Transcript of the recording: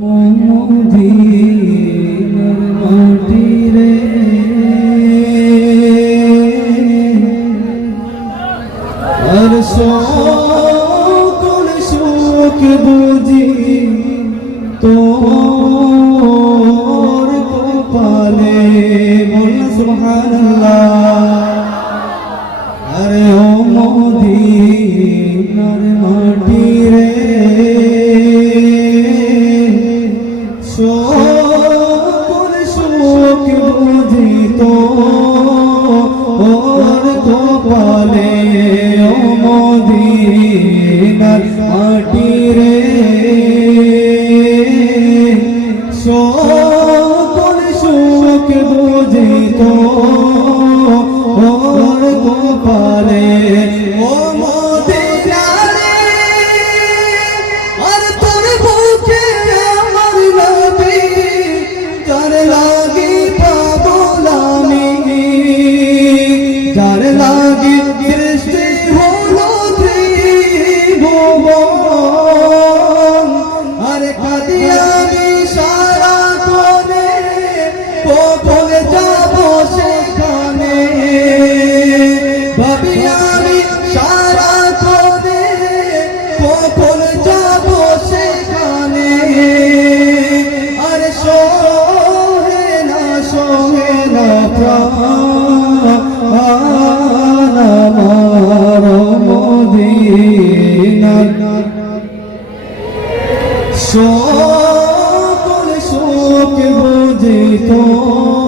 মদিনার মাটি রে আর সকল সুখ বুঝি তোর কপালে। বল সুবহানাল্লাহ। আরে ও মদিনার মাটি রে সকল সুখ বুঝি তোর কপালে। ও মদিনার মাটি রে সকল সুখ বুঝি তোর কপালে। ও মদিনা রে আর তোর বুকে আমার নবী যার লাগি পাগল আমি, যার লাগি সৃষ্টি হলো ত্রিভুবন। আর কাঁদি আমি সারা কোণে, কখন যাব সেখানে। ভাবি আমি সারা কোণে, কখন যাব সেখানে। আর সোহে না প্রাণ আমার মদিনা সকল সুখ বুঝি তোর